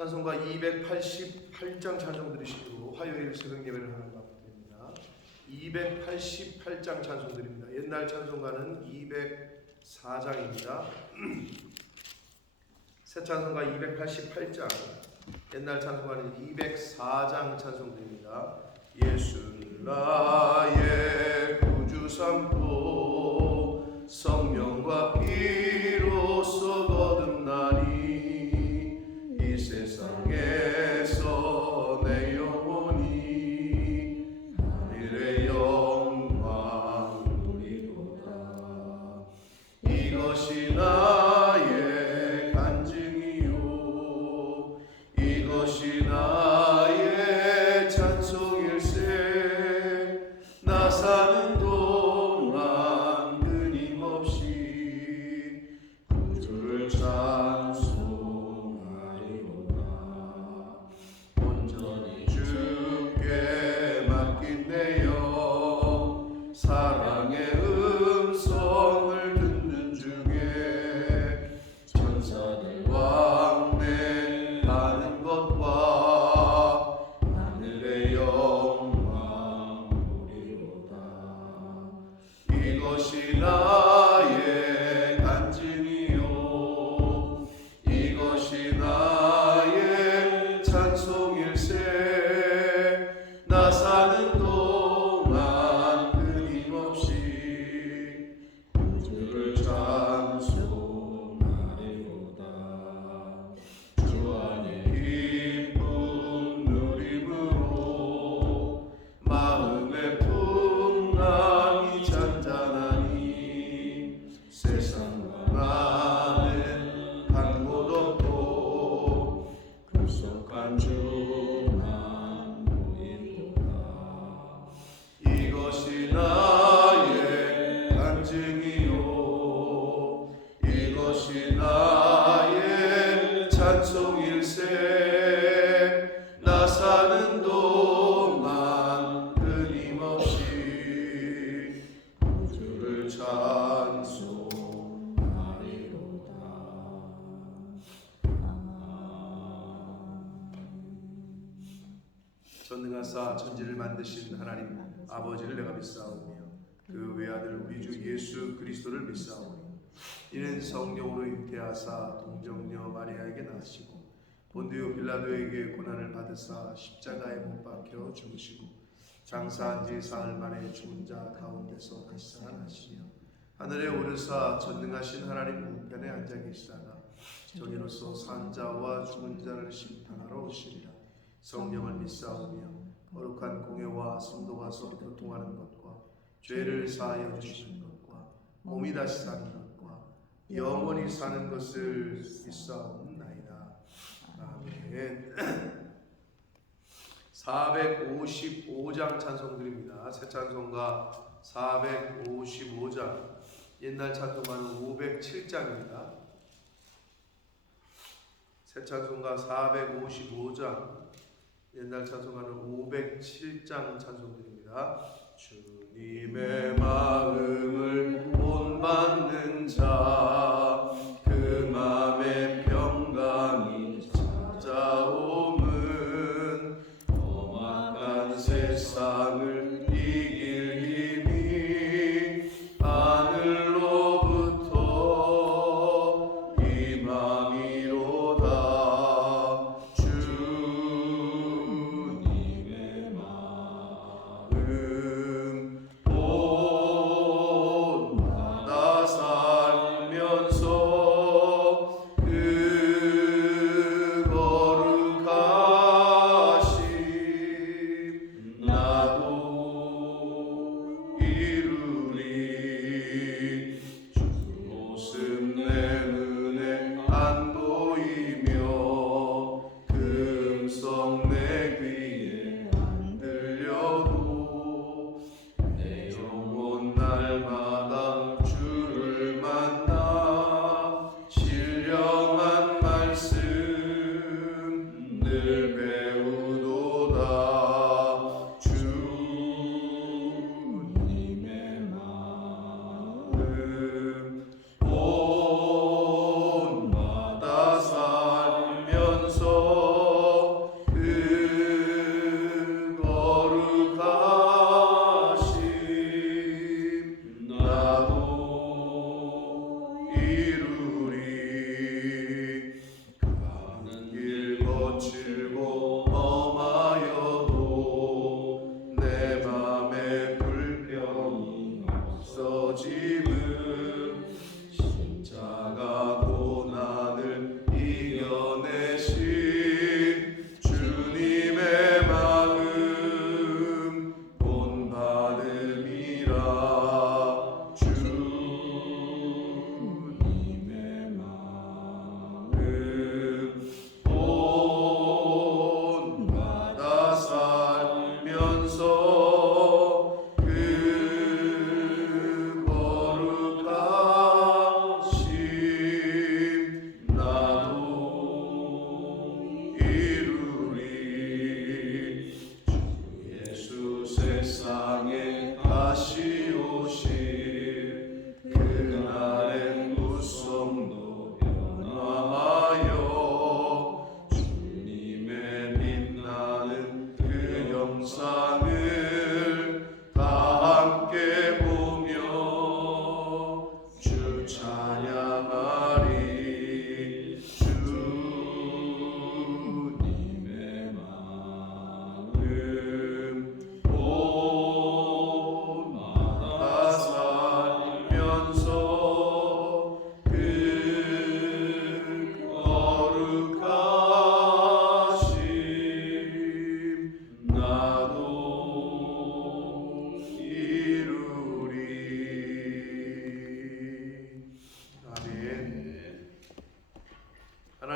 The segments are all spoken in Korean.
찬송가 288장 찬송 드리시고 화요일 새벽 예배를 하는 가운데입니다. 288장 찬송 드립니다. 옛날 찬송가는 204장입니다. 새 찬송가 288장, 옛날 찬송가는 204장 찬송 드립니다. 예수는 나의 구주 삼고 성령과 피로써 거듭나니 이 세상에서 내 영혼이 하늘의 영광 누리도다. 이것이 나의 간증이요 이것이 나의 찬송일세. 나 사는 동안 끊임없이 구주를 온전히 주께 맡긴 내 영, 사랑의 음성을 듣는 중에 천사들 왕래하는 것과 하늘의 영광 보리로다. 이것이 나의 간증이요 이것이 나의 찬송일세. 나 사는 동안 끊임없이 구주를 찬송하리로다. 주 안에 기쁨 누림으로 마음의 풍랑이 잔잔하니 세상과 나는 간 곳 없고 급속한 주만 보이도다. 이것이 나의 간증이요 이것이 나의 찬송일세. 나 사는 동안 끊임없이 구주를 찬송하리로다. 전능하사 천지를 만드신 하나님 아버지를 내가 믿사오며 그 외아들 우리 주 예수 그리스도를 믿사오니 이는 성령으로 잉태하사 동정녀 마리아에게 낳으시고 본디오 빌라도에게 고난을 받으사 십자가에 못 박혀 죽으시고 장사한 지 사흘 만에 죽은 자 가운데서 다시 살아나시며 하늘에 오르사 전능하신 하나님 우편에 앉아 계시다가 정의로서 산 자와 죽은 자를 심판하러 오시리라. 성령을 믿사오며 거룩한 공회와 성도가 서로 교통하는 것과 죄를 사하여 주시는 것과 몸이 다시 사는 것과 영원히 사는 것을 믿사옵나이다. 아멘. 455장 찬송 드립니다. 새 찬송가 455장, 옛날 찬송가는 507장입니다. 새 찬송가 455장, 옛날 찬송가는 507장 찬송 드립니다. 주님의 마음을 본받는 자, 그 마음의 평강이 찾아오면 험악한 세상을 이길 힘이 하늘로부터 임함이로다. 주님의 마음 본받아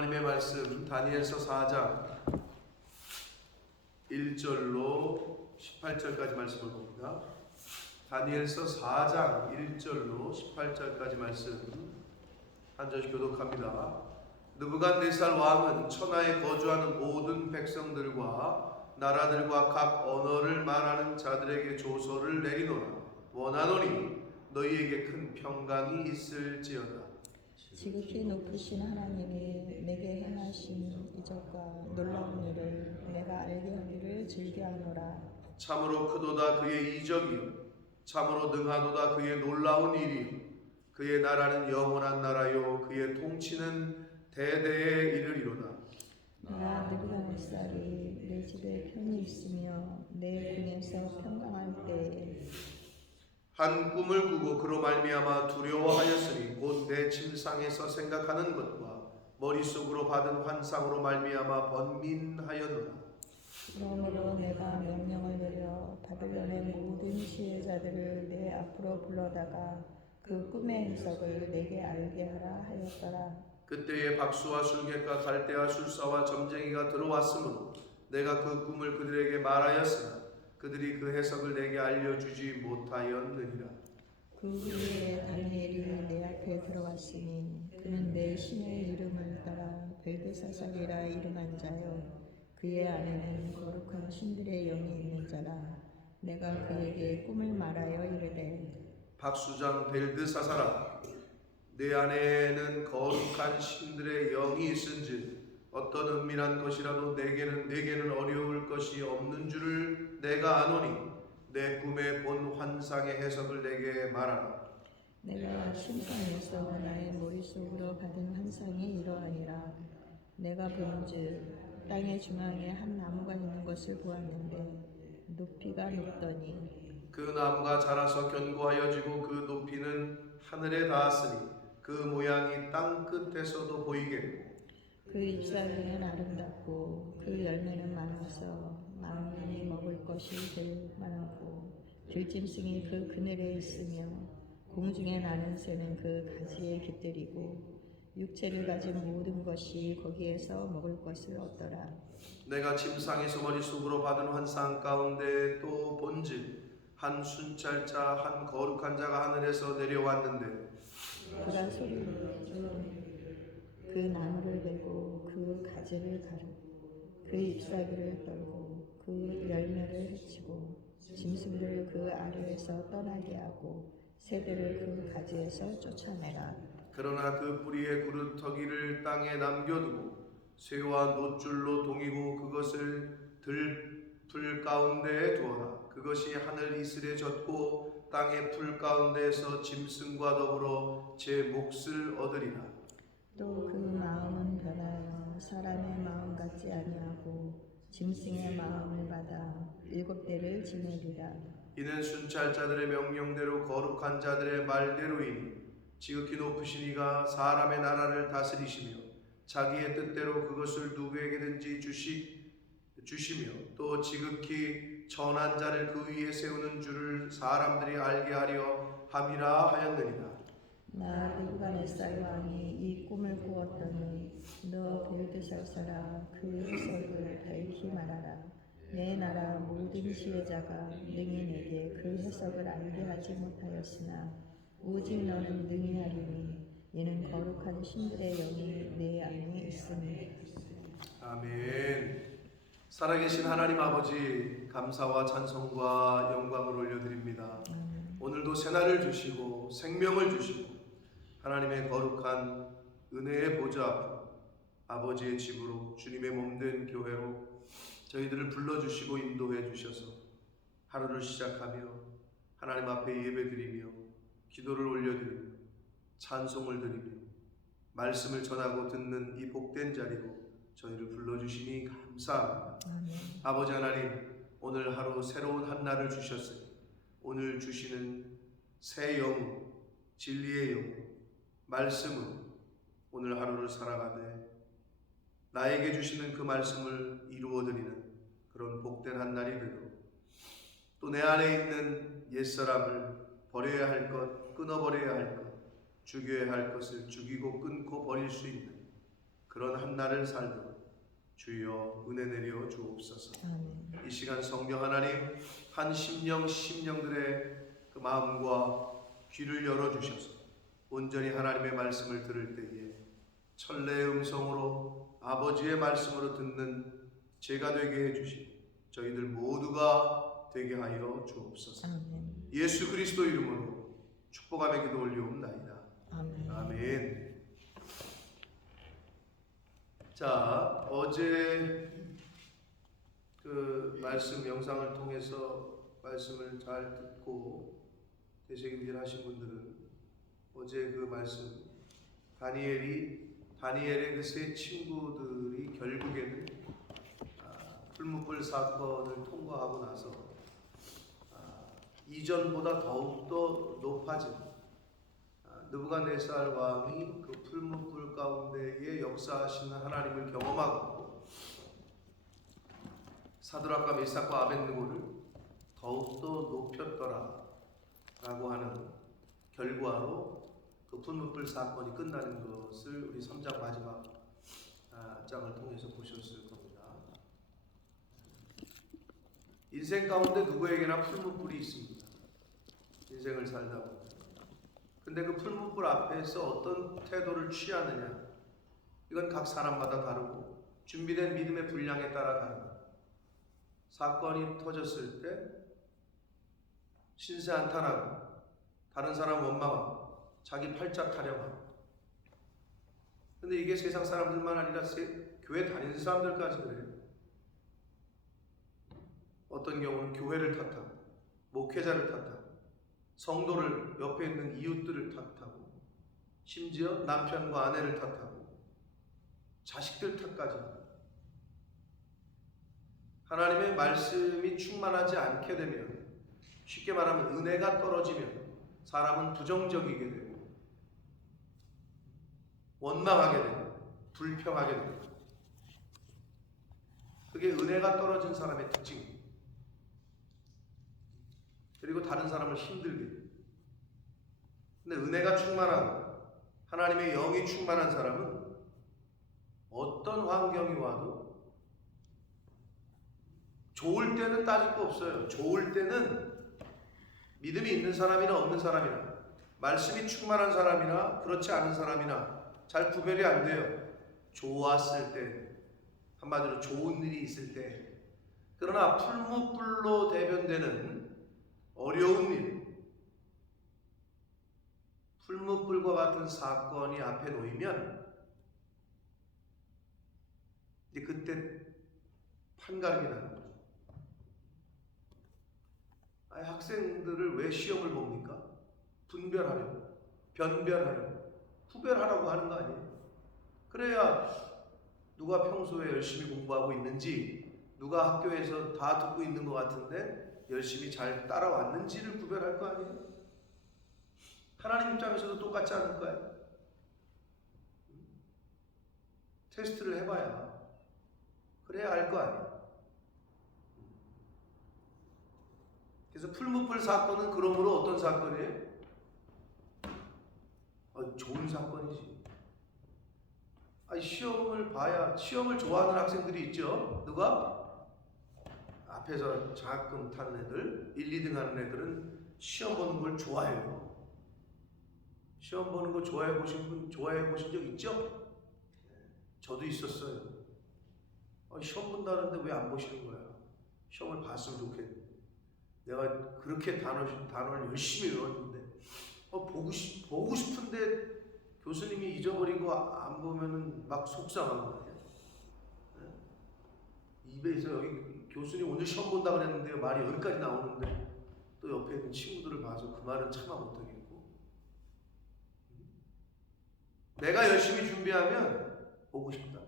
하나님의 말씀 다니엘서 4장 1절로 18절까지 말씀을 봅니다. 다니엘서 4장 1절로 18절까지 말씀 한 절씩 교독합니다. 느부갓네살 왕은 천하에 거주하는 모든 백성들과 나라들과 각 언어를 말하는 자들에게 조서를 내리노라. 원하노니 너희에게 큰 평강이 있을지어다. 지극히 높으신 하나님이 내게 행하신 이적과 놀라운 일을 내가 알게 하기를 즐겨하노라. 참으로 크도다 그의 이적이요 참으로 능하도다 그의 놀라운 일이요 그의 나라는 영원한 나라요 그의 통치는 대대에 이르리로다. 나 느부갓네살이 내 집에 편히 있으며 내 궁에서 평강할 때에 한 꿈을 꾸고 그로 말미암아 두려워하였으니 곧 내 침상에서 생각하는 것과 머릿속으로 받은 환상으로 말미암아 번민하였노라. 그러므로 내가 명령을 내려 바벨론의 모든 지혜자들을 내 앞으로 불러다가 그 꿈의 해석을 내게 알게 하라 하였더라. 그때에 박수와 술객과 갈대아 술사와 점쟁이가 들어왔으므로 내가 그 꿈을 그들에게 말하였으나 그들이 그 해석을 내게 알려주지 못하였느니라. 그 후에 다니엘이 내 앞에 들어왔으니 그는 내 신의 이름을 따라 벨드사살이라 이름한 자요 그의 안에는 거룩한 신들의 영이 있는 자라. 내가 그에게 꿈을 말하여 이르되 박수장 벨드사살아 내 안에는 거룩한 신들의 영이 있은즉 어떤 은밀한 것이라도 내게는 어려울 것이 없는 줄을 내가 아노니 내 꿈에 본 환상의 해석을 내게 말하라. 내가 침상에서 나의 머릿속으로 받은 환상이 이러하니라. 내가 본즉 땅의 중앙에 한 나무가 있는 것을 보았는데 높이가 높더니 그 나무가 자라서 견고하여지고 그 높이는 하늘에 닿았으니 그 모양이 땅 끝에서도 보이겠고 그 잎사귀는 아름답고 그 열매는 많아서 만민이 먹을 것이 될 만하고 들짐승이 그 그늘에 있으며 공중에 나는 새는 그 가지에 깃들이고 육체를 가진 모든 것이 거기에서 먹을 것을 얻더라. 내가 침상에서 머릿속으로 받은 환상 가운데 또 본즉 한 순찰자 한 거룩한 자가 하늘에서 내려왔는데 그가 소리를 그 나무를 베고 그 가지를 가르고 그 잎사귀를 떨고 그 열매를 해치고 짐승들을 그 아래에서 떠나게 하고 새들을 그 가지에서 쫓아내라. 그러나 그 뿌리의 구루터기를 땅에 남겨두고 쇠와 놋줄로 동이고 그것을 들풀 가운데에 두어라. 그것이 하늘 이슬에 젖고 땅의 풀 가운데에서 짐승과 더불어 제 몫을 얻으리라. 또 그 마음은 변하여 사람의 마음 같지 아니하고 짐승의 마음을 받아 7대를 지내리라. 이는 순찰자들의 명령대로 거룩한 자들의 말대로이니 지극히 높으신 이가 사람의 나라를 다스리시며 자기의 뜻대로 그것을 누구에게든지 주시며 또 지극히 전한 자를 그 위에 세우는 줄을 사람들이 알게 하려 함이라 하였느니라. 나 느부갓네살 왕이 이 꿈을 꾸었더니 너 벨드살살아 그 해석을 밝히 말하라. 내 나라 모든 지혜자가 능히 내게 그 해석을 알게 하지 못하였으나 오직 너는 능히 하리니 이는 거룩한 신들의 영이 내 안에 있으니. 아멘. 살아계신 하나님 아버지 감사와 찬송과 영광을 올려드립니다. 오늘도 새날을 주시고 생명을 주시고 하나님의 거룩한 은혜의 보좌 앞 아버지의 집으로 주님의 몸된 교회로 저희들을 불러주시고 인도해 주셔서 하루를 시작하며 하나님 앞에 예배드리며 기도를 올려드리며 찬송을 드리며 말씀을 전하고 듣는 이 복된 자리로 저희를 불러주시니 감사합니다. 아버지 하나님 오늘 하루 새로운 한 날을 주셨으니 오늘 주시는 새 영혼 진리의 영혼 말씀으로 오늘 하루를 살아가되 나에게 주시는 그 말씀을 이루어드리는 그런 복된 한 날이 되도록 또 내 안에 있는 옛사람을 버려야 할 것, 끊어버려야 할 것, 죽여야 할 것을 죽이고 끊고 버릴 수 있는 그런 한 날을 살도록 주여 은혜 내려 주옵소서. 아멘. 이 시간 성령 하나님 한 심령들의 그 마음과 귀를 열어주셔서 온전히 하나님의 말씀을 들을 때에 천래의 음성으로 아버지의 말씀으로 듣는 제가 되게 해주시고 저희들 모두가 되게 하여 주옵소서. 아멘. 예수 그리스도 이름으로 축복하며 기도 올리옵나이다. 아멘. 아멘. 자, 어제 그 말씀 영상을 통해서 말씀을 잘 듣고 되새김질 하신 분들은 어제 그 말씀 다니엘의 그 세 친구들이 결국에는 풀무불 사건을 통과하고 나서 이전보다 더욱더 높아진 느부갓네살 왕이 그 풀무불 가운데에 역사하시는 하나님을 경험하고 사드락과 메삭과 아벳느고를 더욱더 높였더라 라고 하는 결과로 그 풀무불 사건이 끝나는 것을 우리 3장 마지막 장을 통해서 보셨을 겁니다. 인생 가운데 누구에게나 풀무불이 있습니다. 인생을 살다 보면. 근데 그 풀무불 앞에서 어떤 태도를 취하느냐, 이건 각 사람마다 다르고 준비된 믿음의 분량에 따라 다릅니다. 사건이 터졌을 때 신세 한탄하고 다른 사람 원망하고 자기 팔자 타령하고, 근데 이게 세상 사람들만 아니라 교회 다니는 사람들까지 그래요. 어떤 경우는 교회를 탓하고 목회자를 탓하고 성도를, 옆에 있는 이웃들을 탓하고 심지어 남편과 아내를 탓하고 자식들 탓까지 합니다. 하나님의 말씀이 충만하지 않게 되면, 쉽게 말하면 은혜가 떨어지면 사람은 부정적이게 되고 원망하게 되고 불평하게 되고, 그게 은혜가 떨어진 사람의 특징입니다. 그리고 다른 사람을 힘들게 돼요. 근데 은혜가 충만하고 하나님의 영이 충만한 사람은 어떤 환경이 와도 좋을 때는 따질 거 없어요. 좋을 때는 믿음이 있는 사람이나 없는 사람이나, 말씀이 충만한 사람이나 그렇지 않은 사람이나 잘 구별이 안 돼요. 좋았을 때, 한마디로 좋은 일이 있을 때. 그러나 풀무불로 대변되는 어려운 일, 풀무불과 같은 사건이 앞에 놓이면 이제 그때 판가름이 나는 거죠. 학생들을 왜 시험을 봅니까? 분별하려고, 변별하려고, 구별하라고 하는 거 아니에요? 그래야 누가 평소에 열심히 공부하고 있는지, 누가 학교에서 다 듣고 있는 것 같은데 열심히 잘 따라왔는지를 구별할 거 아니에요? 하나님 입장에서도 똑같지 않을까요? 테스트를 해봐야 그래야 알 거 아니에요? 그래서 풀무불 사건은 그러므로 어떤 사건이에요? 좋은 사건이지. 시험을 봐야, 시험을 좋아하는 학생들이 있죠. 누가? 앞에서 장학금 타는 애들, 1, 2등 하는 애들은 시험 보는 걸 좋아해요. 시험 보는 거 좋아해 보신 적 있죠? 저도 있었어요. 시험 본다는데 왜 안 보시는 거야? 시험을 봤으면 좋겠는데. 내가 그렇게 단어를 열심히 외웠는데 보고 싶은데 교수님이 잊어버리고 안 보면은 막 속상한 거예요. 입에서 여기 교수님 오늘 시험 본다 그랬는데요, 말이 여기까지 나오는데 또 옆에 있는 친구들을 봐서 그 말은 참아 못하겠고, 내가 열심히 준비하면 보고 싶다.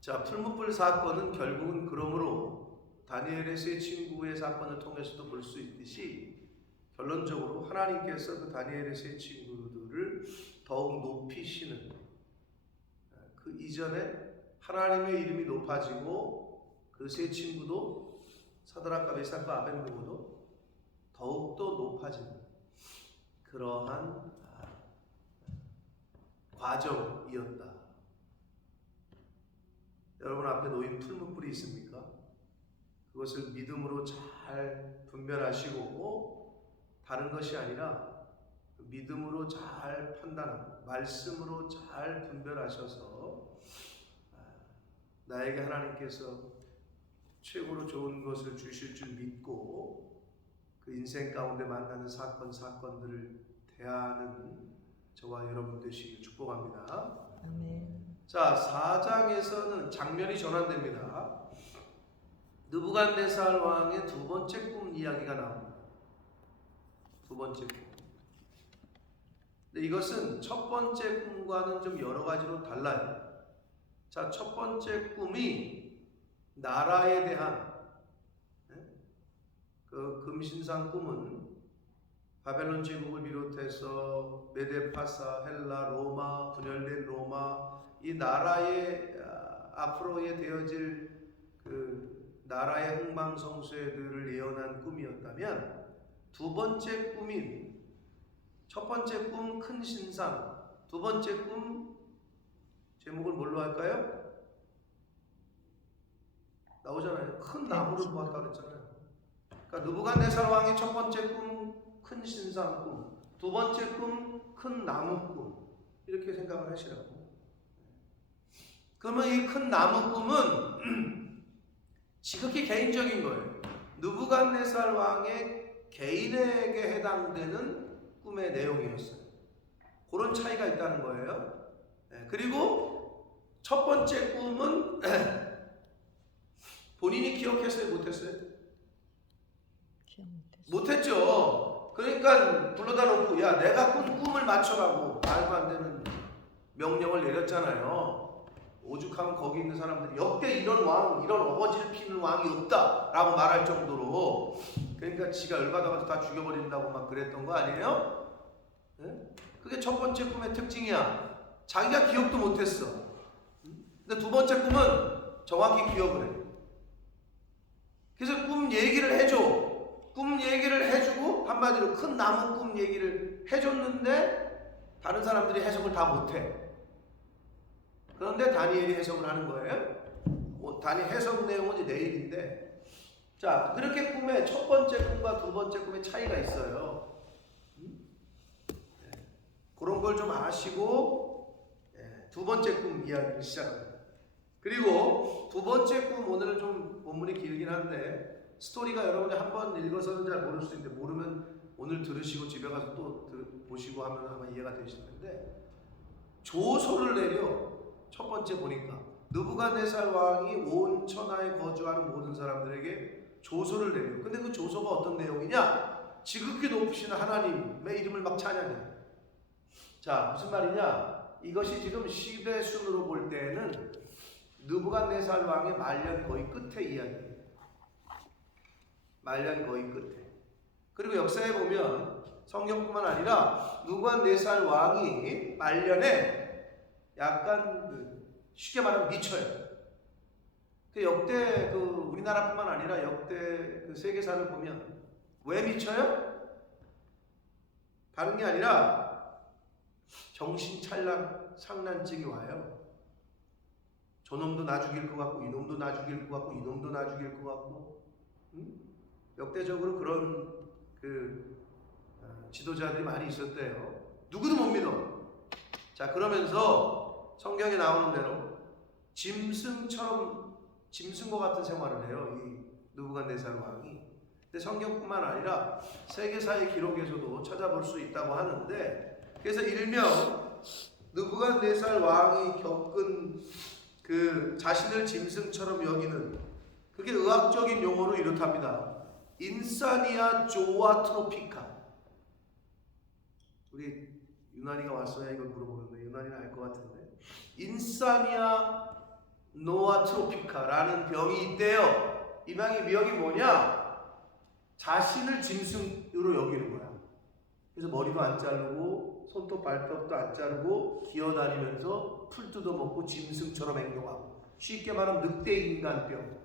자, 풀무불 사건은 결국은 그러므로 다니엘의 세 친구의 사건을 통해서도 볼 수 있듯이 결론적으로 하나님께서 그 다니엘의 세 친구들을 더욱 높이시는, 그 이전에 하나님의 이름이 높아지고 그 세 친구도 사드락과 메삭과 아벳느고도 더욱더 높아지는 그러한 과정이었다. 여러분 앞에 놓인 풀무불이 있습니까? 그것을 믿음으로 잘 분별하시고 다른 것이 아니라 믿음으로 잘 판단하고 말씀으로 잘 분별하셔서 나에게 하나님께서 최고로 좋은 것을 주실 줄 믿고 그 인생 가운데 만나는 사건들을 대하는 저와 여러분 되시길 축복합니다. 아멘. 자, 4장에서는 장면이 전환됩니다. 느부갓네살 왕의 두 번째 꿈 이야기가 나옵니다. 두 번째 꿈. 근데 이것은 첫 번째 꿈과는 좀 여러 가지로 달라요. 자, 첫 번째 꿈이 나라에 대한 그 금신상 꿈은 바벨론 제국을 비롯해서 메데파사, 헬라, 로마, 분열된 로마 이 나라의 앞으로에 되어질 그 나라의 흥망성쇠들을 예언한 꿈이었다면 두 번째 꿈인 첫 번째 꿈 큰 신상, 두 번째 꿈 제목을 뭘로 할까요? 나오잖아요. 큰 나무를 보았다 그랬잖아요. 그러니까 느부갓네살 왕의 첫 번째 꿈 큰 신상 꿈, 두 번째 꿈 큰 나무 꿈 이렇게 생각을 하시라고. 그러면 이 큰 나무 꿈은 지극히 개인적인 거예요. 느부갓네살 왕의 개인에게 해당되는 꿈의 내용이었어요. 그런 차이가 있다는 거예요. 그리고 첫 번째 꿈은 본인이 기억했어요? 못했어요? 기억 못했어요. 못했죠. 그러니까 불러다 놓고 야 내가 꾼 꿈을 맞춰라고 말도 안 되는 명령을 내렸잖아요. 오죽하면 거기 있는 사람들이 역대 이런 왕, 이런 어거지를 피는 왕이 없다라고 말할 정도로 그러니까 지가 열받아가지고 다 죽여버린다고 막 그랬던 거 아니에요? 그게 첫 번째 꿈의 특징이야. 자기가 기억도 못했어. 근데 두 번째 꿈은 정확히 기억을 해. 그래서 꿈 얘기를 해줘. 꿈 얘기를 해주고 한마디로 큰 나무 꿈 얘기를 해줬는데 다른 사람들이 해석을 다 못해. 그런데 다니엘이 해석을 하는 거예요. 다니엘 해석 내용은 이제 내일인데 자 그렇게 꿈의 첫 번째 꿈과 두 번째 꿈의 차이가 있어요. 그런 걸 좀 아시고 두 번째 꿈 이야기를 시작합니다. 그리고 두 번째 꿈 오늘은 좀 본문이 길긴 한데 스토리가 여러분이 한 번 읽어서는 잘 모를 수 있는데 모르면 오늘 들으시고 집에 가서 또 보시고 하면 아마 이해가 되실 텐데 조소를 내려 첫 번째 보니까 느부갓네살 왕이 온 천하에 거주하는 모든 사람들에게 조소를 내려. 근데 그 조소가 어떤 내용이냐? 지극히 높으신 하나님의 이름을 막 찬양해. 자 무슨 말이냐? 이것이 지금 시대 순으로 볼 때는 느부갓네살 왕의 말년 거의 끝의 이야기예요. 말년 거의 끝에. 그리고 역사에 보면 성경뿐만 아니라 느부갓네살 왕이 말년에 약간 쉽게 말하면 미쳐요. 역대 우리나라뿐만 아니라 역대 세계사를 보면 왜 미쳐요? 다른 게 아니라 정신찬란 상란증이 와요. 저놈도 나 죽일 것 같고 이놈도 나 죽일 것 같고 이놈도 나 죽일 것 같고 역대적으로 그런 지도자들이 많이 있었대요. 누구도 못 믿어. 자 그러면서 성경에 나오는 대로 짐승과 같은 생활을 해요. 이 느부갓네살 왕이. 근데 성경뿐만 아니라 세계사의 기록에서도 찾아볼 수 있다고 하는데 그래서 일명 느부갓네살 왕이 겪은 자신을 짐승처럼 여기는 그게 의학적인 용어로 이렇답니다. 인사니아 조아트로피카. 우리 유난이가 왔어야 이걸 물어보는데 유난이는 알 것 같은데 인사니아 노아트로피카라는 병이 있대요. 이 병이 뭐냐? 자신을 짐승으로 여기는 거야. 그래서 머리도 안 자르고 손톱 발톱도 안 자르고 기어다니면서 풀 뜯어먹고 짐승처럼 행동하고 쉽게 말하면 늑대 인간병.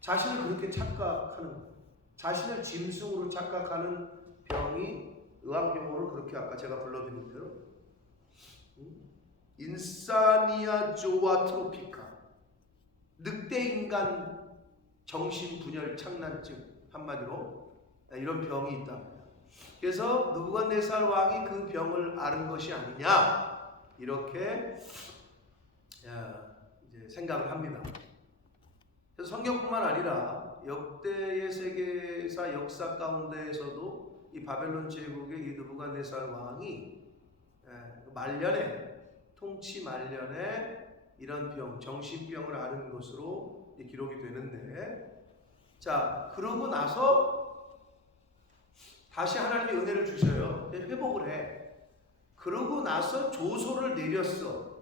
자신을 그렇게 착각하는 거야. 자신을 짐승으로 착각하는 병이 의학 용어로 그렇게 아까 제가 불러드린 대로 인사니아 조아트로피카, 늑대인간 정신분열 착란증, 한마디로 이런 병이 있답니다. 그래서 느부갓네살 왕이 그 병을 앓은 것이 아니냐, 이렇게 이제 생각을 합니다. 그래서 성경뿐만 아니라 역대의 세계사 역사 가운데에서도 이 바벨론 제국의 이 느부갓네살 왕이 말년에, 통치 말년에 이런 병, 정신병을 앓은 것으로 기록이 되는데, 자, 그러고 나서 다시 하나님이 은혜를 주셔요. 회복을 해. 그러고 나서 조소를 내렸어.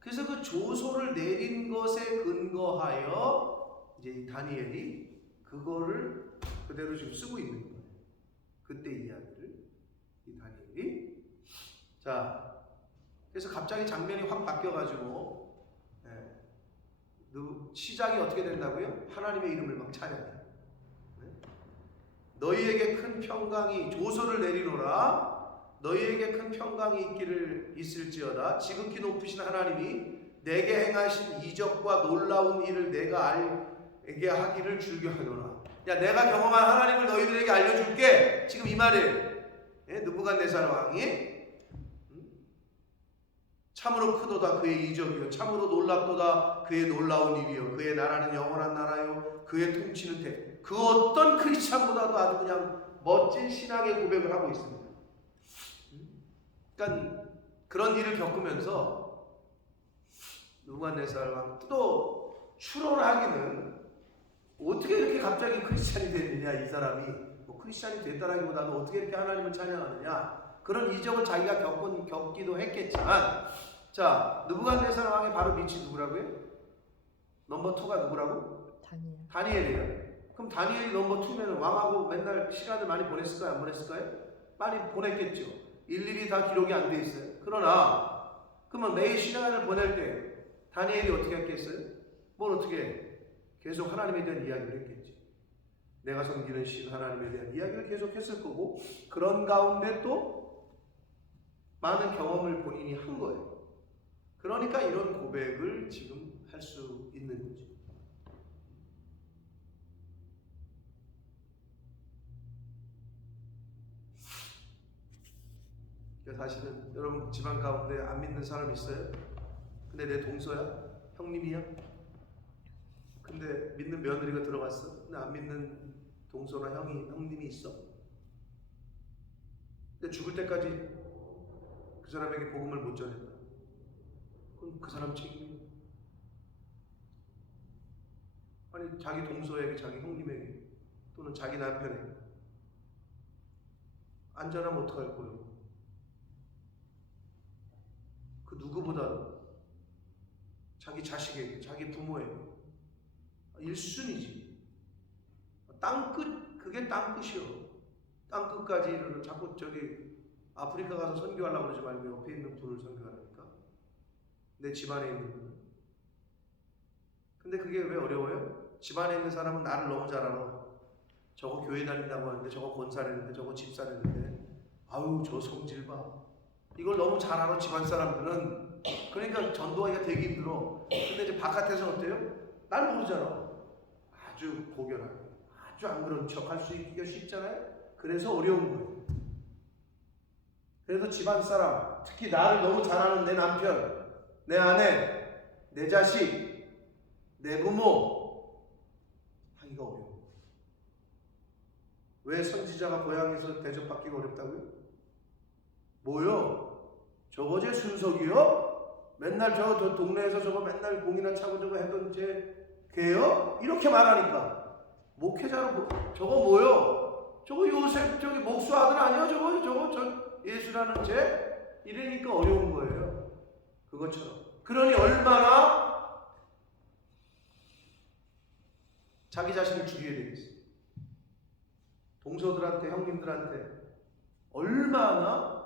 그래서 그 조소를 내린 것에 근거하여 이제 이 다니엘이 그거를 그대로 지금 쓰고 있는 거예요. 그때 이야기를 이 다니엘이. 자, 그래서 갑자기 장면이 확 바뀌어가지고 시작이 어떻게 된다고요? 하나님의 이름을 막 찬양해. 너희에게 큰 평강이, 조소를 내리노라. 너희에게 큰 평강이 있을지어다. 지극히 높으신 하나님이 내게 행하신 이적과 놀라운 일을 내가 알게 하기를 즐겨하노라. 야, 내가 경험한 하나님을 너희들에게 알려줄게. 지금 이 말이에요. 느부갓네살 왕이 참으로 크도다 그의 이적이요, 참으로 놀랍도다 그의 놀라운 일이요, 그의 나라는 영원한 나라요, 그의 통치는 그 어떤 크리스찬보다도 아주 그냥 멋진 신앙의 고백을 하고 있습니다. 그러니까 그런 일을 겪으면서 느부갓네살 왕 또 추론하기는 어떻게 이렇게 갑자기 크리스찬이 됐느냐, 이 사람이 뭐 크리스찬이 됐다라기보다는 어떻게 이렇게 하나님을 찬양하느냐, 그런 이적을 자기가 겪기도 했겠지만, 자, 느부갓네살 왕의 바로 밑이 누구라고요? 넘버 2가 누구라고? 다니엘이에요. 그럼 다니엘이 넘버 2면 왕하고 맨날 시간을 많이 보냈을까요? 안 보냈을까요? 많이 보냈겠죠. 일일이 다 기록이 안 돼 있어요. 그러나 그러면 매일 시간을 보낼 때 다니엘이 어떻게 했겠어요? 뭘 어떻게 해? 계속 하나님에 대한 이야기를 했겠지. 내가 섬기는 신 하나님에 대한 이야기를 계속 했을 거고, 그런 가운데 또 많은 경험을 본인이 한 거예요. 그러니까 이런 고백을 지금 할 수 있는 거죠. 사실은 여러분 집안 가운데 안 믿는 사람 있어요? 근데 내 동서야? 형님이야? 근데 믿는 며느리가 들어갔어? 근데 안 믿는 동서나 형님이 있어? 근데 죽을 때까지 그 사람에게 복음을 못 전했다. 그럼 그 사람 책임이야. 아니, 자기 동서에게, 자기 형님에게, 또는 자기 남편에게 안전하면 어떡할 거예요? 그 누구보다도 자기 자식에게, 자기 부모에게 1순위지. 땅끝, 그게 땅끝이요. 땅끝까지 이르러 자꾸 아프리카 가서 선교하려고 그러지 말고 옆에 있는 분을 선교하라니까. 내 집안에 있는 분을. 근데 그게 왜 어려워요? 집안에 있는 사람은 나를 너무 잘 알아. 저거 교회 다닌다고 하는데, 저거 권사했는데, 저거 집사했는데, 아유 저 성질 봐. 이걸 너무 잘 알아, 집안 사람들은. 그러니까 전도하기가 되게 힘들어. 근데 이제 바깥에서 어때요? 날 모르잖아. 아주 고결하게, 아주 안 그런 척 할 수 있기가 쉽잖아요. 그래서 어려운 거예요. 그래서 집안 사람, 특히 나를 너무 잘 아는 내 남편, 내 아내, 내 자식, 내 부모 하기가 어려워. 왜 선지자가 고향에서 대접받기가 어렵다고요? 뭐요? 저거 제 순석이요? 맨날 저 동네에서 저거 맨날 공이나 차고 저거 했던 제 걔요? 이렇게 말하니까 목회자로 저거 뭐요? 저거 요셉 저기 목수 아들 아니야? 저거 저 예수라는 쟤? 이러니까 어려운 거예요. 그것처럼. 그러니 얼마나 자기 자신을 죽여야 되겠어요. 동서들한테, 형님들한테 얼마나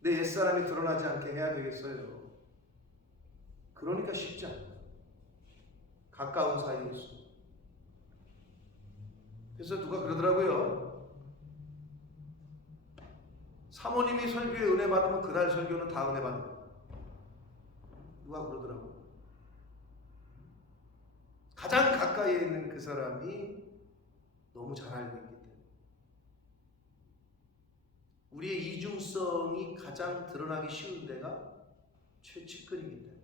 내 옛사람이 드러나지 않게 해야 되겠어요. 그러니까 쉽지 않아요. 가까운 사이일수. 그래서 누가 그러더라고요. 사모님이 설교에 은혜 받으면 그날 설교는 다 은혜 받는 거야. 누가 그러더라고. 가장 가까이에 있는 그 사람이 너무 잘 알고 있기 때문에. 우리의 이중성이 가장 드러나기 쉬운 데가 최측근이기 때문에.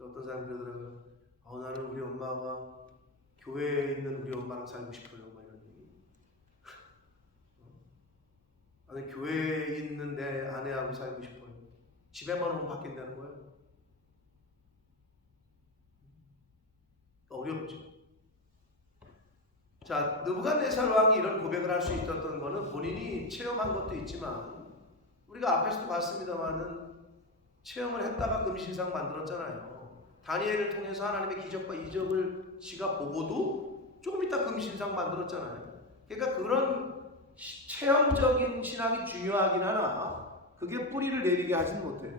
어떤 사람이 그러더라고요. 나는 우리 엄마가 교회에 있는 우리 엄마랑 살고 싶어요. 막 이런 얘기. 나는 교회에 있는 내 아내하고 살고 싶어요. 집에만 오면 바뀐다는 거예요. 어렵죠. 자, 느부갓네살 왕이 이런 고백을 할 수 있었던 것은 본인이 체험한 것도 있지만 우리가 앞에서도 봤습니다만은 체험을 했다가 금신상 만들었잖아요. 다니엘을 통해서 하나님의 기적과 이적을 지가 보고도 조금 있다 금신상 만들었잖아요. 그러니까 그런 체험적인 신앙이 중요하긴 하나 그게 뿌리를 내리게 하지는 못해요.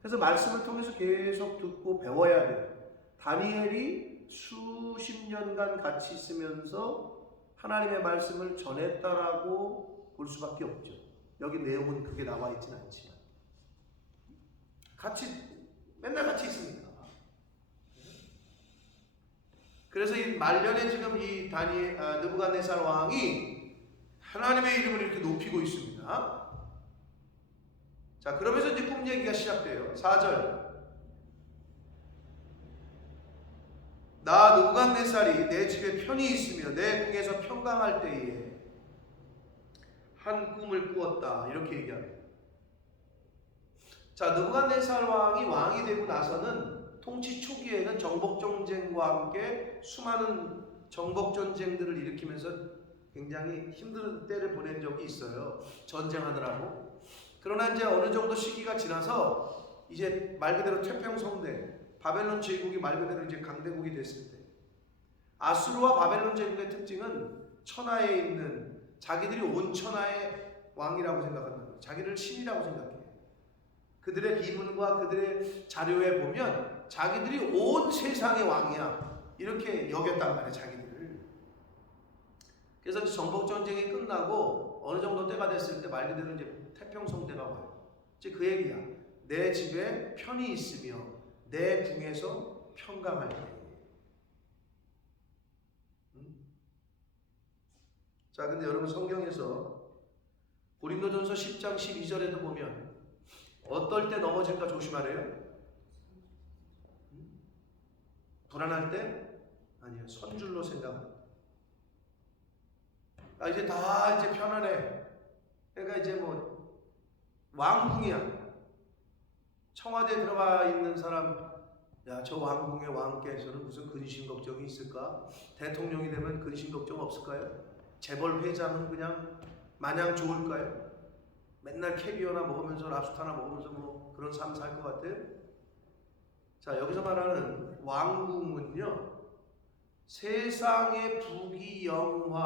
그래서 말씀을 통해서 계속 듣고 배워야 돼요. 다니엘이 수십 년간 같이 있으면서 하나님의 말씀을 전했다라고 볼 수밖에 없죠. 여기 내용은 그게 나와 있지는 않지만 맨날 같이 있습니다. 그래서 이 말년에 지금 이 느부갓네살 왕이 하나님의 이름을 이렇게 높이고 있습니다. 자, 그러면서 이제 꿈 얘기가 시작돼요. 4절. 나 느부갓네살이 내 집에 편히 있으며 내 궁에서 평강할 때에 한 꿈을 꾸었다. 이렇게 얘기합니다. 자, 느부갓네살 왕이 왕이 되고 나서는 통치 초기에는 정복전쟁과 함께 수많은 정복전쟁들을 일으키면서 굉장히 힘든 때를 보낸 적이 있어요. 전쟁하느라고. 그러나 이제 어느 정도 시기가 지나서 이제 말 그대로 태평성대 바벨론 제국이 말 그대로 이제 강대국이 됐을 때 아수르와 바벨론 제국의 특징은 천하에 있는 자기들이 온 천하의 왕이라고 생각한다는 거예요. 자기를 신이라고 생각해요. 그들의 비문과 그들의 자료에 보면 자기들이 온 세상의 왕이야 이렇게 여겼단 말이에요. 자기들을. 그래서 이제 정복전쟁이 끝나고 어느 정도 때가 됐을 때 말 그대로 이제 태평성대가 와요. 이제 그 얘기야. 내 집에 편히 있으며 내 궁에서 평강할 때. 자, 근데 여러분 성경에서 고린도전서 10장 12절에도 보면 어떨 때 넘어질까 조심하래요? 불안할 때? 아니요. 선줄로 생각합니다. 이제 다 이제 편안해. 그러니까 이제 뭐 왕궁이야. 청와대에 들어가 있는 사람, 야, 저 왕궁의 왕께서는 무슨 근심 걱정이 있을까? 대통령이 되면 근심 걱정 없을까요? 재벌 회장은 그냥 마냥 좋을까요? 맨날 캐비어나 먹으면서 랍스타나 먹으면서 뭐 그런 삶 살 것 같아요? 자, 여기서 말하는 왕궁은요, 세상의 부귀영화의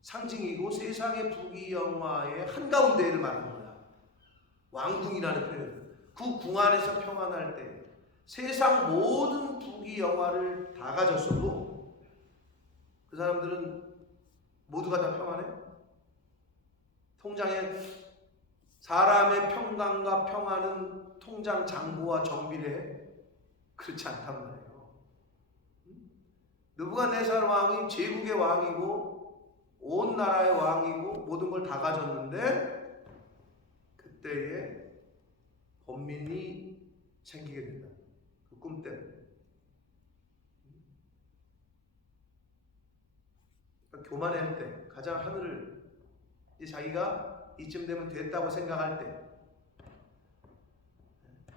상징이고 세상의 부귀영화의 한가운데를 말하는 거야. 왕궁이라는 표현. 그 궁 안에서 평안할 때 세상 모든 부귀영화를 다 가졌어도 그 사람들은 모두가 다 평안해? 통장에 사람의 평강과 평안은 통장 잔고와 정비례? 그렇지 않단 말이에요. 느부갓네살 왕이 제국의 왕이고 온 나라의 왕이고 모든 걸 다 가졌는데 그때에 범민이 생기게 된다. 그 꿈 때문에. 그러니까 교만할 때 가장 하늘을 이제 자기가 이쯤 되면 됐다고 생각할 때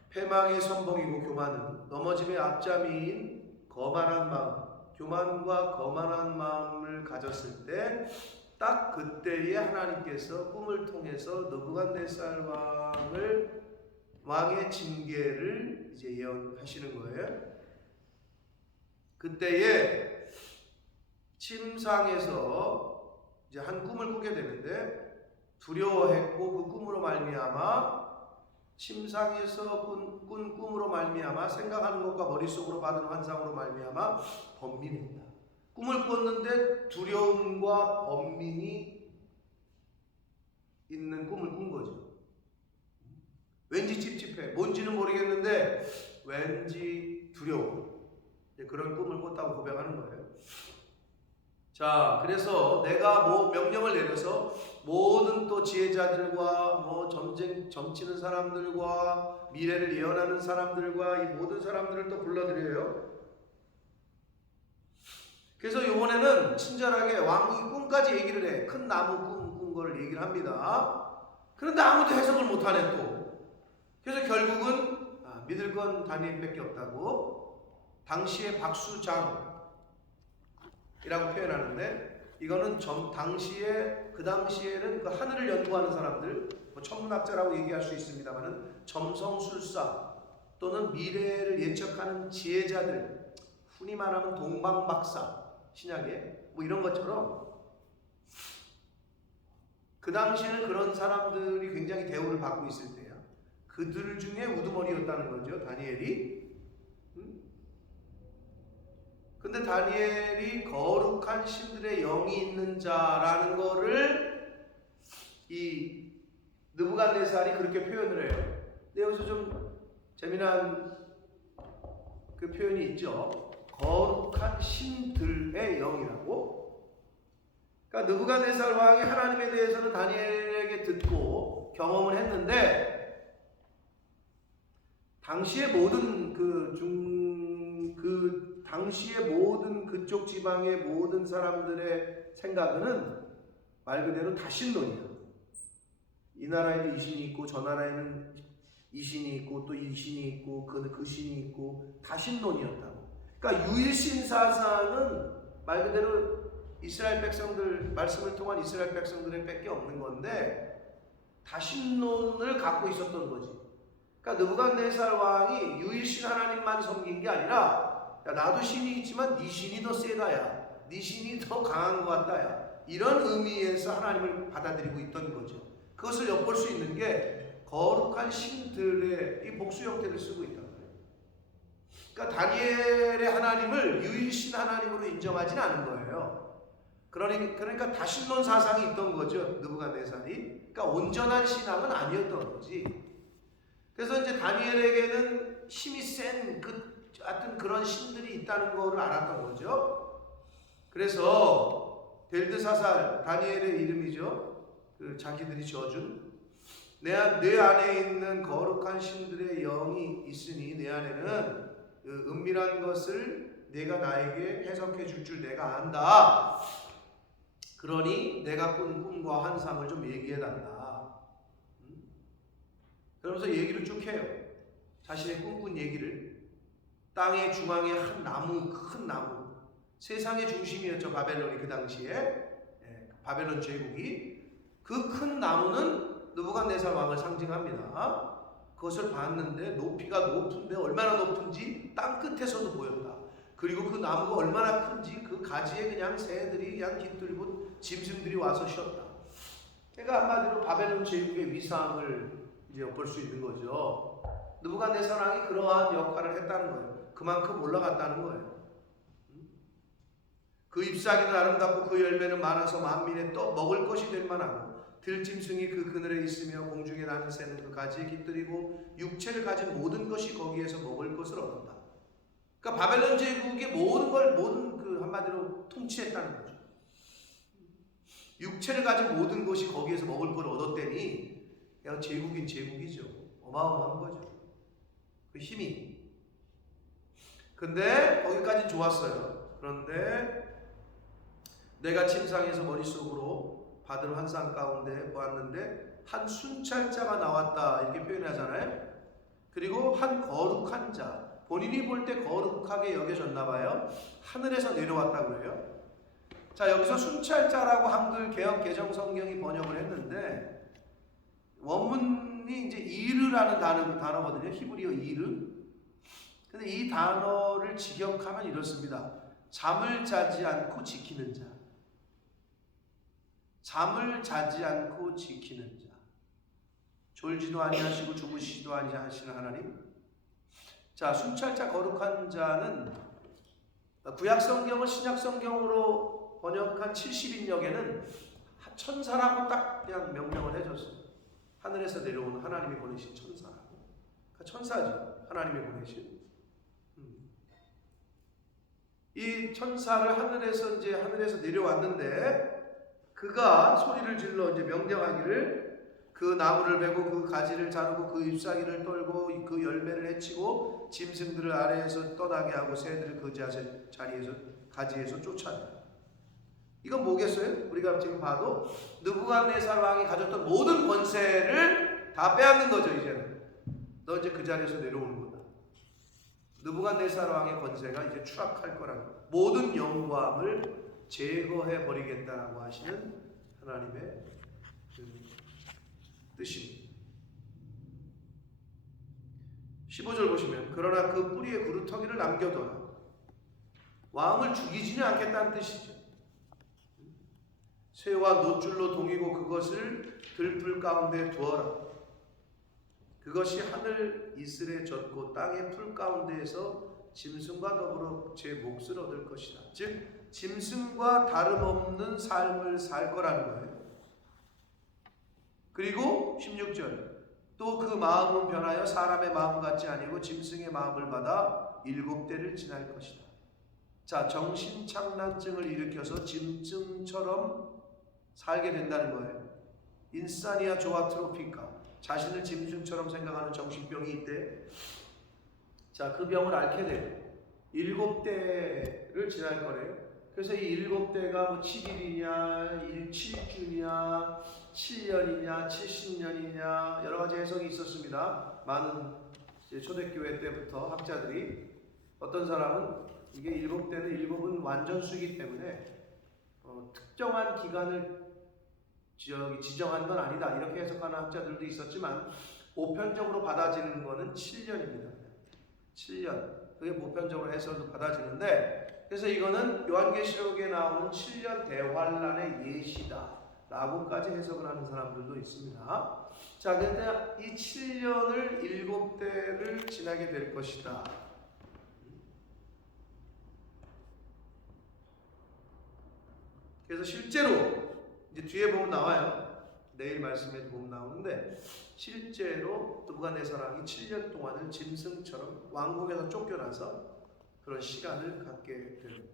패망의 선봉이고 교만은 넘어짐의 앞잠이인 거만한 마음, 교만과 거만한 마음을 가졌을 때 딱 그때에 하나님께서 꿈을 통해서 느부갓네살 왕의 징계를 이제 예언하시는 거예요. 그때에 침상에서 이제 한 꿈을 꾸게 되는데 두려워했고 그 꿈으로 말미암아 침상에서 꾼 꿈으로 말미암아 생각하는 것과 머릿속으로 받은 환상으로 말미암아 번민했다. 꿈을 꿨는데 두려움과 번민이 있는 꿈을 꾼 거죠. 왠지 찝찝해. 뭔지는 모르겠는데 왠지 두려워. 그런 꿈을 꿨다고 고백하는 거예요. 자, 그래서 내가 명령을 내려서 모든 또 지혜자들과 점치는 사람들과 미래를 예언하는 사람들과 이 모든 사람들을 또 불러들여요. 그래서 이번에는 친절하게 왕이 꿈까지 얘기를 해. 큰 나무 꾼 거를 얘기를 합니다. 그런데 아무도 해석을 못하네 또. 그래서 결국은 믿을 건 다니엘밖에 없다고 당시의 박수장이라고 표현하는데, 이거는 그 당시에는 그 하늘을 연구하는 사람들, 천문학자라고 얘기할 수 있습니다만은 점성술사 또는 미래를 예측하는 지혜자들, 흔히 말하면 동방박사, 신약에 이런 것처럼 그 당시에는 그런 사람들이 굉장히 대우를 받고 있을 때야. 그들 중에 우두머리였다는 거죠, 다니엘이. 근데 다니엘이 거룩한 신들의 영이 있는 자라는 거를 이 느부갓네살이 그렇게 표현을 해요. 근데 여기서 좀 재미난 그 표현이 있죠. 거룩한 신들의 영이라고. 그러니까 느부갓네살 왕이 하나님에 대해서는 다니엘에게 듣고 경험을 했는데, 당시의 모든 당시의 모든 그쪽 지방의 모든 사람들의 생각은 말 그대로 다신론이야. 이 나라에도 이 신이 있고 저 나라에는 이 신이 있고 또 이 신이 있고 그 신이 있고 다신론이었다고. 그러니까 유일신 사상은 말 그대로 이스라엘 백성들, 말씀을 통한 이스라엘 백성들의 밖에 없는 건데 다신론을 갖고 있었던 거지. 그러니까 느부갓네살 왕이 유일신 하나님만 섬긴 게 아니라, 야, 나도 신이 있지만 네 신이 더 세다야, 네 신이 더 강한 것 같다야, 이런 의미에서 하나님을 받아들이고 있던 거죠. 그것을 엿볼 수 있는 게 거룩한 신들의 이 복수 형태를 쓰고 있다는 거예요. 그러니까 다니엘의 하나님을 유일신 하나님으로 인정하지는 않은 거예요. 그러니까 다신론 사상이 있던 거죠, 느부갓네살이. 그러니까 온전한 신앙은 아니었던 거지. 그래서 이제 다니엘에게는 힘이 센 하여튼 그런 신들이 있다는 거를 알았던 거죠. 그래서 벨드사살, 다니엘의 이름이죠. 자기들이 지어준 내 안에 있는 거룩한 신들의 영이 있으니 내 안에는 은밀한 것을 내가 나에게 해석해 줄 내가 안다. 그러니 내가 꾼 꿈과 환상을 좀 얘기해 달라. 그러면서 얘기를 쭉 해요. 자신의 꿈꾼 얘기를. 땅의 중앙에 한 나무, 큰 나무, 세상의 중심이었죠, 바벨론이 그 당시에. 바벨론 제국이. 그 큰 나무는 느부갓네살 왕을 상징합니다. 그것을 봤는데 높이가 높은데 얼마나 높은지 땅 끝에서도 보였다. 그리고 그 나무가 얼마나 큰지 그 가지에 그냥 새들이 그냥 깃들고 짐승들이 와서 쉬었다. 그러니까 한마디로 바벨론 제국의 위상을 이제 엿볼 수 있는 거죠. 느부갓네살 왕이 그러한 역할을 했다는 거예요. 그만큼 올라갔다는 거예요. 그 잎사귀는 아름답고 그 열매는 많아서 만민의 또 먹을 것이 될 만하고 들짐승이 그 그늘에 있으며 공중에 나는 새는 그 가지에 깃들이고 육체를 가진 모든 것이 거기에서 먹을 것을 얻었다. 그러니까 바벨론 제국의 모든 그 한마디로 통치했다는 거죠. 육체를 가진 모든 것이 거기에서 먹을 걸 얻었대니 제국인 제국이죠. 어마어마한 거죠. 그 힘이. 근데 거기까지 좋았어요. 그런데 내가 침상에서 머릿속으로 받은 환상 가운데 보았는데 한 순찰자가 나왔다, 이렇게 표현하잖아요. 그리고 한 거룩한 자, 본인이 볼 때 거룩하게 여겨졌나 봐요. 하늘에서 내려왔다고 해요. 자, 여기서 순찰자라고 한글 개역 개정 성경이 번역을 했는데 원문이 이제 이르라는 단어거든요. 히브리어 이르. 근데 이 단어를 직역하면 이렇습니다. 잠을 자지 않고 지키는 자. 잠을 자지 않고 지키는 자. 졸지도 아니하시고 주무시지도 아니하시는 하나님. 자, 순찰자 거룩한 자는 구약 성경을 신약 성경으로 번역한 70인역에는 천사라고 딱 그냥 명명을 해줬어요. 하늘에서 내려오는 하나님이 보내신 천사라고. 그러니까 천사죠. 하나님이 보내신. 이 천사를 하늘에서 내려왔는데 그가 소리를 질러 이제 명령하기를 그 나무를 베고 그 가지를 자르고 그 잎사귀를 떨고 그 열매를 해치고 짐승들을 아래에서 떠나게 하고 새들을 그 가지에서 쫓아내. 이건 뭐겠어요? 우리가 지금 봐도 느부갓네살 왕이 가졌던 모든 권세를 다 빼앗는 거죠. 이제는 너 이제 그 자리에서 내려오는 거다. 느부갓네살 왕의 권세가 이제 추락할 거라는 거예요. 모든 영광을 제거해 버리겠다라고 하시는 하나님의 뜻입니다. 15절 보시면 그러나 그 뿌리에 구루터기를 남겨둬라. 왕을 죽이지는 않겠다는 뜻이죠. 쇠와 놋줄로 동이고 그것을 들풀 가운데 두어라. 그것이 하늘 이슬에 젖고 땅의 풀 가운데에서 짐승과 더불어 제 몫을 얻을 것이다. 즉 짐승과 다름없는 삶을 살 거라는 거예요. 그리고 16절 또 그 마음은 변하여 사람의 마음 같지 아니고 짐승의 마음을 받아 7대를 지날 것이다. 자, 정신착란증을 일으켜서 짐승처럼 살게 된다는 거예요. 인사니아 조아트로피카, 자신을 짐승처럼 생각하는 정신병이 있대. 자, 그 병을 앓게 돼요. 7대를 지날 거래요. 그래서 이 7대가 뭐 7일이냐, 7주냐, 7년이냐, 70년이냐 여러 가지 해석이 있었습니다. 많은 초대교회 때부터 학자들이 어떤 사람은 이게 7대는 7은 완전수이기 때문에 특정한 기간을 지정한 건 아니다 이렇게 해석하는 학자들도 있었지만 보편적으로 받아지는 것은 7년입니다. 7년 그게 보편적으로 해석도 받아지는데 그래서 이거는 요한계시록에 나오는 7년 대환란의 예시다 라고까지 해석을 하는 사람들도 있습니다. 자, 근데 이 7년을 7대를 지나게 될 것이다. 그래서 실제로 이제 뒤에 보면 나와요. 내일 말씀에 보면 나오는데 실제로 느부갓네살 왕이 7년 동안을 짐승처럼 왕궁에서 쫓겨나서 그런 시간을 갖게 됩니다.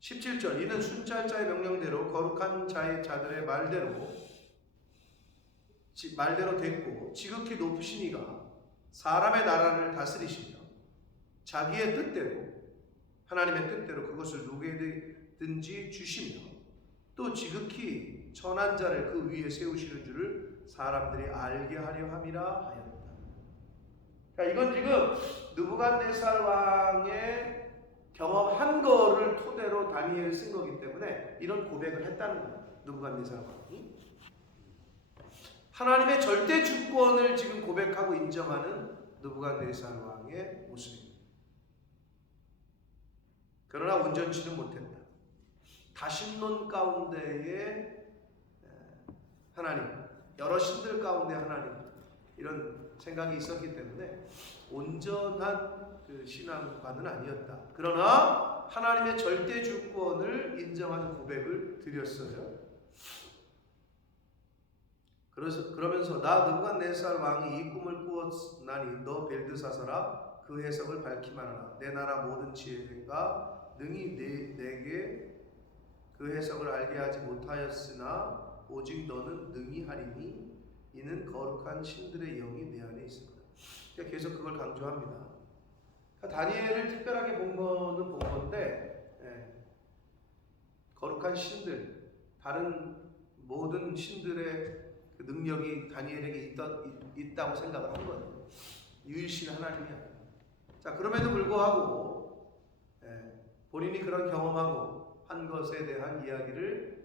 17절 이는 순찰자의 명령대로 거룩한 자들의 말대로 됐고 지극히 높으신 이가 사람의 나라를 다스리시며 자기의 뜻대로 하나님의 뜻대로 그것을 누구에든지 주시며 또 지극히 천한 자를 그 위에 세우시는 줄을 사람들이 알게 하려 함이라 하였다. 그러니까 이건 지금 느부갓네살 왕의 경험한 거를 토대로 다니엘을 쓴 거기 때문에 이런 고백을 했다는 거예요. 느부갓네살 왕이 하나님의 절대 주권을 지금 고백하고 인정하는 느부갓네살 왕의 모습입니다. 그러나 온전치는 못했다. 다신론 가운데에 하나님, 여러 신들 가운데 하나님 이런 생각이 있었기 때문에 온전한 그 신앙과는 아니었다. 그러나 하나님의 절대 주권을 인정하는 고백을 드렸어요. 그러면서 나 느부갓네살 왕이 이 꿈을 꾸었나니 너 벨드사사라 그 해석을 밝히 말하라. 내 나라 모든 지혜가 능히 내게 그 해석을 알게 하지 못하였으나 오직 너는 능히 하리니 이는 거룩한 신들의 영이 내 안에 있습니다. 그러니까 계속 그걸 강조합니다. 그러니까 다니엘을 특별하게 본 건데 거룩한 신들, 다른 모든 신들의 그 능력이 다니엘에게 있다고 생각을 한 거예요. 유일신 하나님이야. 자, 그럼에도 불구하고 본인이 그런 경험하고 한 것에 대한 이야기를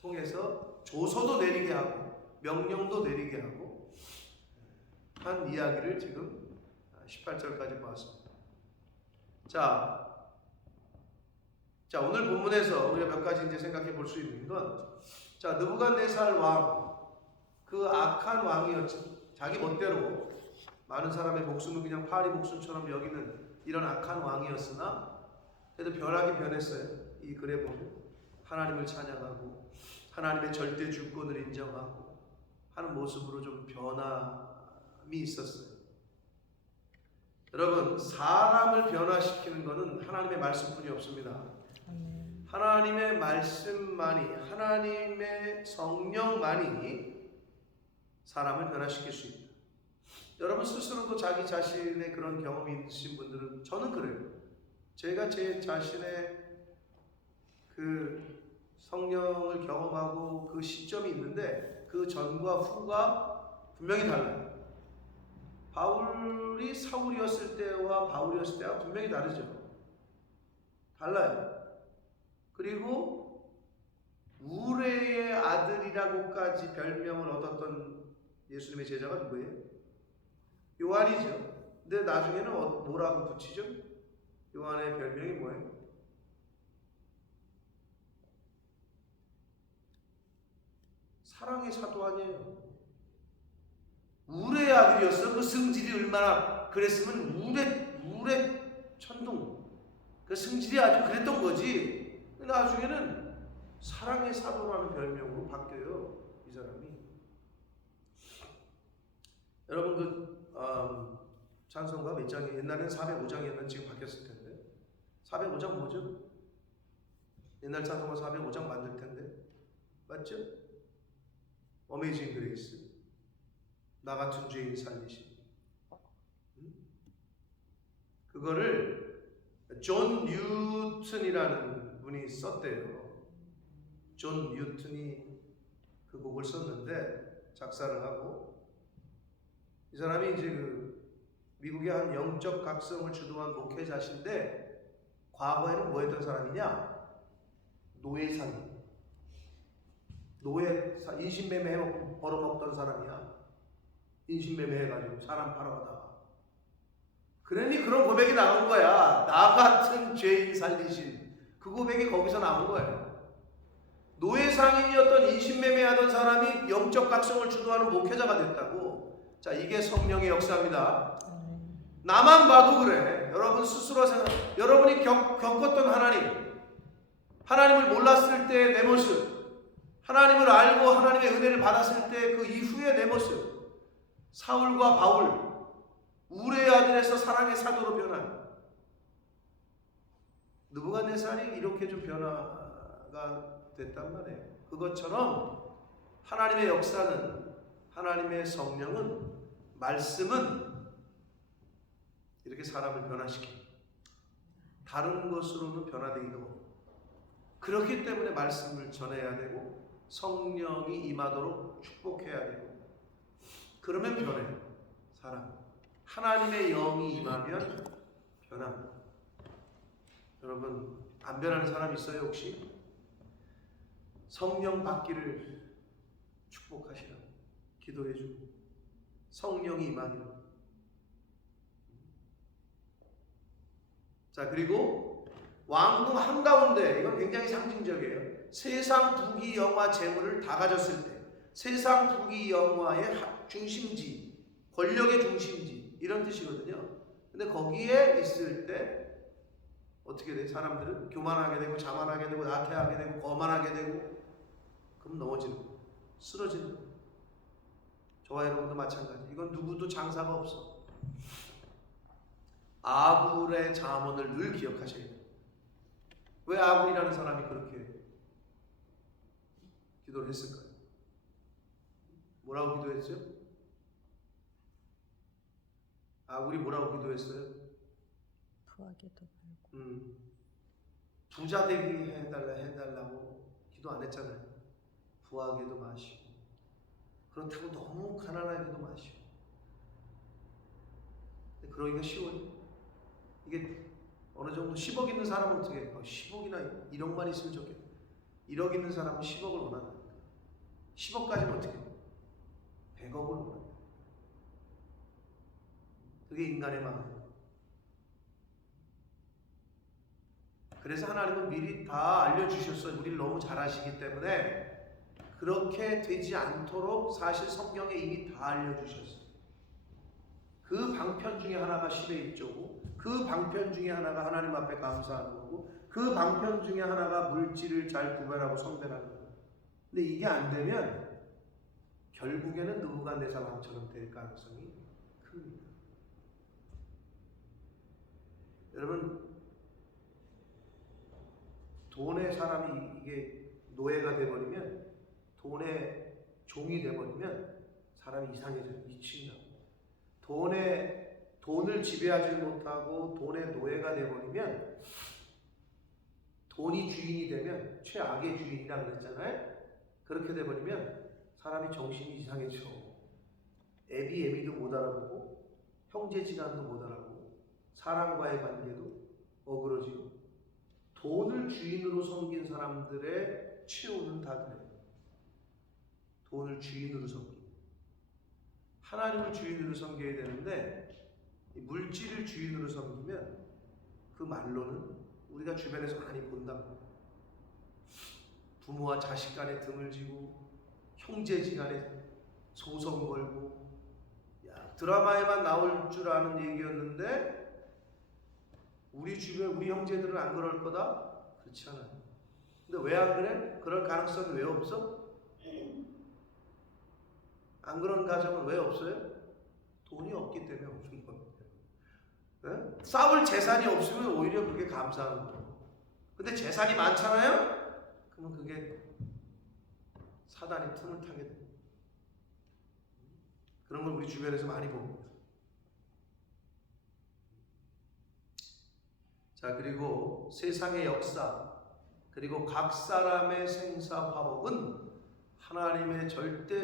통해서 조서도 내리게 하고 명령도 내리게 하고 한 이야기를 지금 18절까지 보았습니다. 자, 오늘 본문에서 우리가 몇 가지 이제 생각해 볼 수 있는 건, 자, 느부갓네살 왕, 그 악한 왕이었죠. 자기 멋대로 많은 사람의 목숨을 그냥 파리 목숨처럼 여기는 이런 악한 왕이었으나 그래도 변하긴 변했어요. 이 글에 보면 하나님을 찬양하고 하나님의 절대 주권을 인정하고 하는 모습으로 좀 변함이 있었어요. 여러분, 사람을 변화시키는 것은 하나님의 말씀뿐이 없습니다. 하나님의 말씀만이, 하나님의 성령만이 사람을 변화시킬 수 있다. 여러분 스스로도 자기 자신의 그런 경험이 있으신 분들은, 저는 그래요. 제가 제 자신의 그 성령을 경험하고 그 시점이 있는데 그 전과 후가 분명히 달라요. 바울이 사울이었을 때와 바울이었을 때와 분명히 다르죠. 달라요. 그리고 우레의 아들이라고까지 별명을 얻었던 예수님의 제자가 누구예요? 요한이죠. 근데 나중에는 뭐라고 붙이죠? 요한의 별명이 뭐예요? 사랑의 사도 아니에요. 우레의 아들이었어. 그 승질이 얼마나 그랬으면 우레 천둥. 그 승질이 아주 그랬던 거지. 나중에는 사랑의 사도라는 별명으로 바뀌어요. 이 사람이. 여러분 그 찬송가 몇 장이 옛날에는 405장이었는데 지금 바뀌었을 텐데 405장 뭐죠? 옛날 찬송가 405장 만들 텐데 맞죠? 어메이징 그레이스, 나 같은 죄인 살리심. 그거를 존 뉴튼이라는 분이 썼대요. 존 뉴튼이 그 곡을 썼는데 작사를 하고, 이 사람이 이제 그 미국의 한 영적 각성을 주도한 목회자신데 과거에는 뭐 했던 사람이냐? 노예상. 인신매매 벌어먹던 사람이야. 인신매매 해가지고 사람 팔아가다가. 그러니 그런 고백이 나온 거야. 나 같은 죄인 살리신. 그 고백이 거기서 나온 거예요. 노예상인이었던 인신매매하던 사람이 영적 각성을 주도하는 목회자가 됐다고. 자, 이게 성령의 역사입니다. 나만 봐도 그래. 여러분 스스로 여러분이 겪었던 하나님을 몰랐을 때 내 모습, 하나님을 알고 하나님의 은혜를 받았을 때 그 이후의 내 모습, 사울과 바울, 우레의 아들에서 사랑의 사도로 변한 느부갓네살이 이렇게 좀 변화가 됐단 말이에요. 그것처럼 하나님의 역사는, 하나님의 성령은, 말씀은 이렇게 사람을 변화시킵니다. 다른 것으로는 변화되기도 하고. 그렇기 때문에 말씀을 전해야 되고 성령이 임하도록 축복해야 되고, 그러면 변해요. 사람 하나님의 영이 임하면 변합니다. 여러분 안 변하는 사람 있어요 혹시? 성령 받기를 축복하시라고 기도해주고 성령이 임하기를. 자, 그리고 왕궁 한가운데, 이건 굉장히 상징적이에요. 세상 부귀 영화 재물을 다 가졌을 때, 세상 부귀 영화의 중심지, 권력의 중심지, 이런 뜻이거든요. 근데 거기에 있을 때 어떻게 돼? 사람들은 교만하게 되고 자만하게 되고 나태하게 되고 거만하게 되고, 그럼 넘어지는 거예요. 쓰러지는 거예요. 저와 여러분도 마찬가지. 이건 누구도 장사가 없어. 아굴의 잠언을 늘 기억하셔야 돼요. 왜 아굴이라는 사람이 그렇게 기도를 했을까요? 뭐라고 기도했죠? 아굴이 뭐라고 기도했어요? 부하게도 말고. 부자 되게 해달라고 기도 안 했잖아요. 부하게도 마시고, 그렇다고 너무 가난하게도 마시고. 그러기가 쉬워요. 이게 어느 정도 10억 있는 사람은 어떻게 해요? 10억이나 1억만 있으면 좋겠다. 1억 있는 사람은 10억을 원한다. 10억까지는 어떻게 해요? 100억을 원한다. 그게 인간의 마음이에요. 그래서 하나님은 미리 다 알려주셨어요. 우리를 너무 잘 아시기 때문에 그렇게 되지 않도록 사실 성경에 이미 다 알려주셨어요. 그 방편 중에 하나가 10의 1조고, 그 방편 중에 하나가 하나님 앞에 감사하는 거고, 그 방편 중에 하나가 물질을 잘 구별하고 선별하는 거예요. 근데 이게 안 되면 결국에는 느부갓네살 왕처럼 될 가능성이 큽니다. 여러분, 돈의 사람이 이게 노예가 돼버리면, 돈의 종이 돼버리면 사람이 이상해져요. 미친다고. 돈을 지배하지 못하고 돈의 노예가 돼버리면, 돈이 주인이 되면, 최악의 주인이라 그랬잖아요. 그렇게 돼버리면 사람이 정신이 이상해져. 애비도 못 알아보고, 형제지간도 못 알아보고, 사람과의 관계도 어그러지고, 돈을 주인으로 섬긴 사람들의 최후는 다 그래요. 돈을 주인으로 섬기고, 하나님을 주인으로 섬겨야 되는데 물질을 주인으로 섬기면 그 말로는 우리가 주변에서 많이 본다고. 부모와 자식 간에 등을 지고, 형제지간에 소송 걸고, 드라마에만 나올 줄 아는 얘기였는데 우리 주변 우리 형제들은 안 그럴 거다? 그렇지 않아요. 근데 왜 안 그래? 그럴 가능성이 왜 없어? 안 그런 가정은 왜 없어요? 돈이 없기 때문에 없는 겁니다. 네? 쌓을 재산이 없으면 오히려 그게 감사한 거예요. 근데 재산이 많잖아요? 그러면 그게 사단이 틈을 타게 돼요. 그런 걸 우리 주변에서 많이 봅니다. 자, 그리고 세상의 역사, 그리고 각 사람의 생사 화복은 하나님의 절대